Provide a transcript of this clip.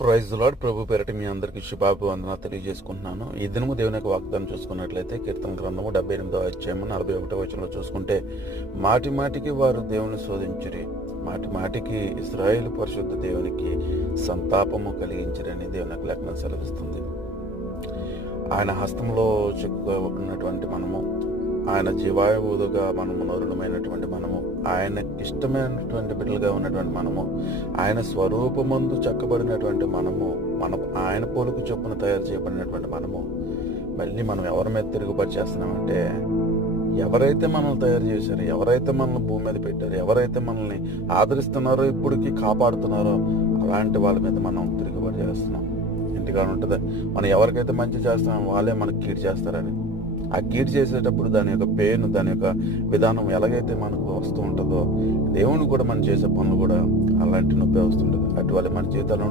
Praise lord. ప్రభు పేరట మీ అందరికీ శుభాభివందనాలు తెలియజేసుకుంటున్నాను. ఈ దినము దేవుని యొక్క వాగ్దానం చూసుకున్నట్లయితే కీర్తన గ్రంథము 78వ అధ్యాయము 41వ వచనంలో చూసుకుంటే, మాటి మాటికి వారు దేవుని శోధించిరి, మాటి మాటికి ఇశ్రాయేలు పరిశుద్ధ దేవునికి సంతాపము కలిగించిరని దేవుని యొక్క లేఖనం సెలవిస్తుంది. ఆయన హస్తంలో చిక్కుగా ఉన్నటువంటి మనము, ఆయన జీవాయువుగా మనము నరులమైనటువంటి మనము, ఆయనకి ఇష్టమైనటువంటి బిడ్డలుగా ఉన్నటువంటి మనము, ఆయన స్వరూపమందు చెక్కబడినటువంటి మనము, ఆయన పోలుకు చొప్పున తయారు చేయబడినటువంటి మనము, మళ్ళీ మనం ఎవరి మీద తిరుగుబాటు చేస్తున్నామంటే, ఎవరైతే మనల్ని తయారు చేశారో, ఎవరైతే మనల్ని భూమి మీద పెట్టారో, ఎవరైతే మనల్ని ఆదరిస్తున్నారో, ఇప్పటికీ కాపాడుతున్నారో అలాంటి వాళ్ళ మీద మనం తిరుగుబాటు చేస్తున్నాం. ఇంటికాడ ఉంటుంది, మనం ఎవరికైతే మంచి చేస్తున్నామో వాళ్ళే మనకి కీడు చేస్తారని. ఆ కీడు చేసేటప్పుడు దాని యొక్క పెయిన్, దాని యొక్క విధానం ఎలాగైతే మనకు వస్తూ ఉంటుందో, దేవుని కూడా మనం చేసే పనులు కూడా అలాంటి నొప్పి వస్తుంటుంది. అటువంటి మన జీవితాల్లో